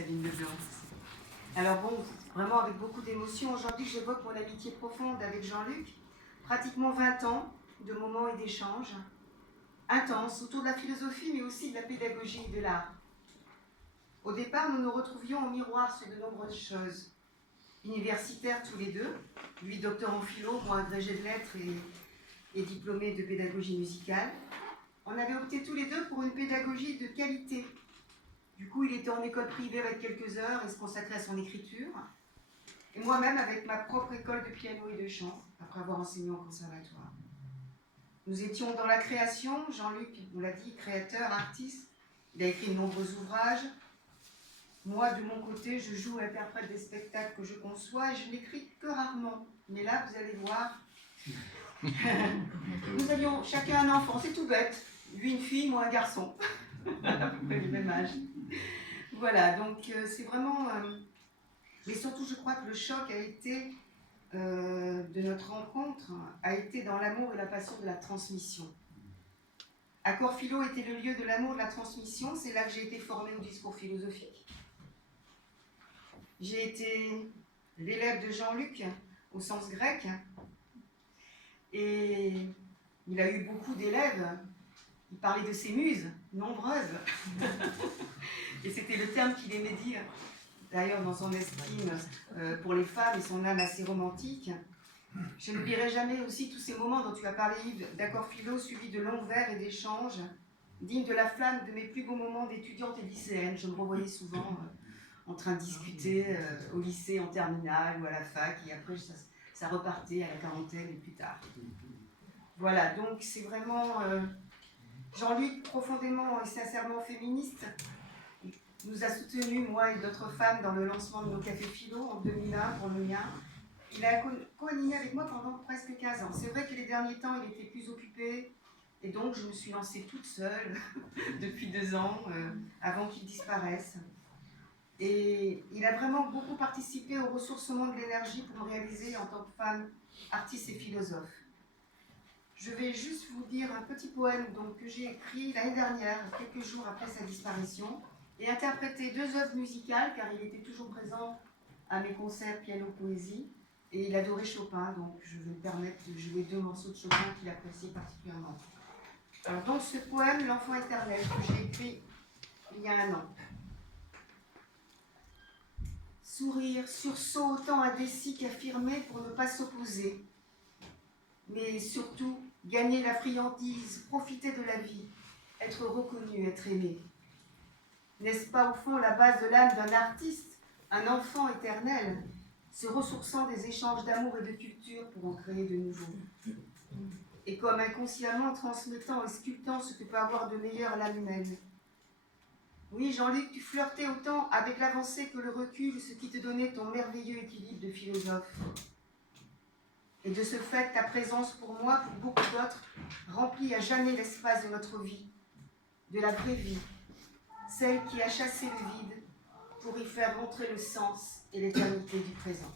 Céline Leblanc. Alors bon, vraiment avec beaucoup d'émotion, aujourd'hui j'évoque mon amitié profonde avec Jean-Luc, pratiquement 20 ans de moments et d'échanges intenses autour de la philosophie mais aussi de la pédagogie et de l'art. Au départ, nous nous retrouvions au miroir sur de nombreuses choses. Universitaires tous les deux, lui docteur en philo, moi agrégé de lettres et diplômé de pédagogie musicale. On avait opté tous les deux pour une pédagogie de qualité. Du coup, il était en école privée avec quelques heures et se consacrait à son écriture. Et moi-même avec ma propre école de piano et de chant, après avoir enseigné au conservatoire. Nous étions dans la création, Jean-Luc, on l'a dit, créateur, artiste. Il a écrit de nombreux ouvrages. Moi, de mon côté, je joue et interprète des spectacles que je conçois et je n'écris que rarement. Mais là, vous allez voir, nous avions chacun un enfant, c'est tout bête. Lui une fille, moi un garçon. À peu près du même âge. Voilà, donc c'est vraiment... mais surtout, je crois que le choc a été, de notre rencontre, a été dans l'amour et la passion de la transmission. Accord Philo était le lieu de l'amour, de la transmission. C'est là que j'ai été formée au discours philosophique. J'ai été l'élève de Jean-Luc au sens grec. Et il a eu beaucoup d'élèves. Il parlait de ses muses, nombreuses. Et c'était le terme qu'il aimait dire, d'ailleurs dans son estime pour les femmes et son âme assez romantique. Je n'oublierai jamais aussi tous ces moments dont tu as parlé, Yves, d'accord philo, suivis de longs vers et d'échanges, dignes de la flamme de mes plus beaux moments d'étudiante et lycéenne. Je me revoyais souvent en train de discuter au lycée, en terminale ou à la fac, et après ça repartait à la quarantaine et plus tard. Voilà, donc c'est vraiment... Jean-Luc, profondément et sincèrement féministe, nous a soutenus, moi et d'autres femmes, dans le lancement de nos cafés philo en 2001 pour le mien. Il a co-animé avec moi pendant presque 15 ans. C'est vrai que les derniers temps, il était plus occupé, et donc je me suis lancée toute seule depuis 2 ans, avant qu'il disparaisse. Et il a vraiment beaucoup participé au ressourcement de l'énergie pour me réaliser en tant que femme, artiste et philosophe. Je vais juste vous dire un petit poème que j'ai écrit l'année dernière, quelques jours après sa disparition, et interprété 2 œuvres musicales, car il était toujours présent à mes concerts piano-poésie, et il adorait Chopin, donc je vais me permettre de jouer 2 morceaux de Chopin qu'il appréciait particulièrement. Alors donc ce poème, L'enfant éternel, que j'ai écrit il y a 1 an. Sourire, sursaut autant indécis qu'affirmé pour ne pas s'opposer, mais surtout gagner la friandise, profiter de la vie, être reconnu, être aimé. N'est-ce pas au fond la base de l'âme d'un artiste, un enfant éternel, se ressourçant des échanges d'amour et de culture pour en créer de nouveaux? Et comme inconsciemment transmettant et sculptant ce que peut avoir de meilleur l'âme humaine. Oui, Jean-Luc, tu flirtais autant avec l'avancée que le recul, ce qui te donnait ton merveilleux équilibre de philosophe. Et de ce fait, ta présence pour moi, pour beaucoup d'autres, remplit à jamais l'espace de notre vie, de la vraie vie, celle qui a chassé le vide pour y faire rentrer le sens et l'éternité du présent.